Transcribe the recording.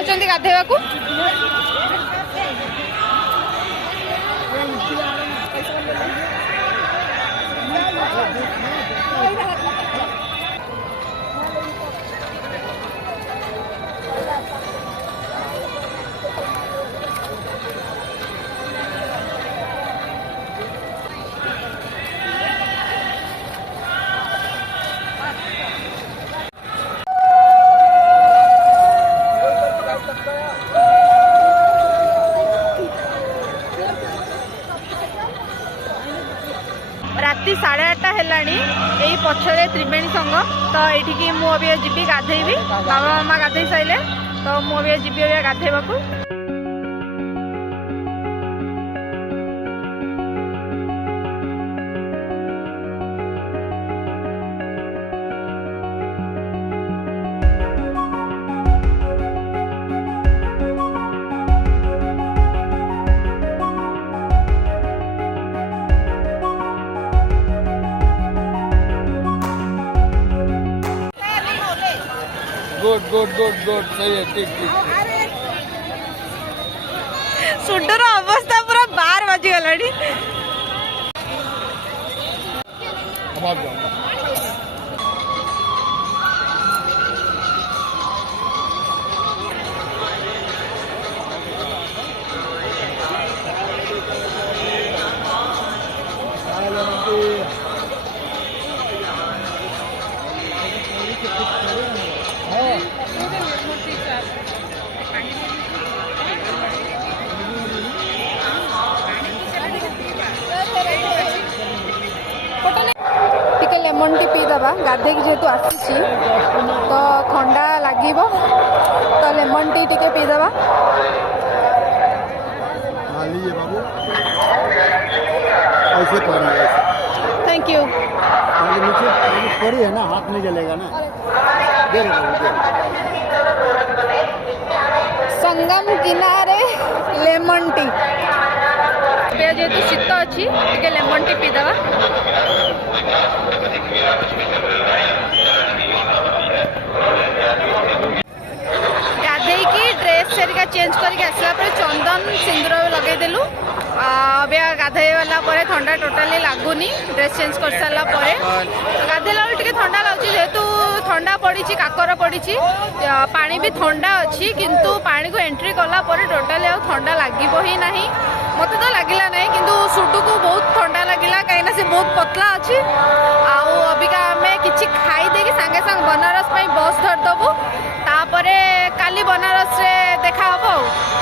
जाउछन्ती गाधेबाकू राति 8:30 हेलानी यही पछरे त्रिवेणी संगम तो ये मुझे जीवी गाधेबी बाबा मामा गाधे सारे तो मुझे जीवी गाधेबाकू गुड गुड गुड गुड सही है ठीक ठीक सुंदर अवस्था पूरा 12 बजी गलानी अब आप जाओ लेमन टी पीदबा गाधे जेहेतु आसी तो ठंडा लगे तो लेमन टी टिके पीदबा थैंक यू पड़ी है ना हाथ नहीं जलेगा ना दे संगम किनारे लेमन टी जेहेतु शीत अच्छी टे लेमन टी पीदबा गाधे ड्रेस सेरिका चेंज करके आसला पर चंदन सिंदूर लगेदेलु अब गाधे वाला ठंडा टोटाली लगुनि ड्रेस चेंज कर सारा गाधेला टे ठंडा लगुच जेहेतु ठंडा पड़ी काकर पड़ी पानी भी ठंडा अच्छी किंतु पानी को एंट्री कला टोटाली ठंडा लगे ही ना मत तो लगला ना कि सुटू को बहुत ठंडा लगला कहीं से बहुत पतला अच्छी अबिका आम कि खाई देकी सांगे बनारस बस धरदेबू तापर काली बनारस रे देखा हम।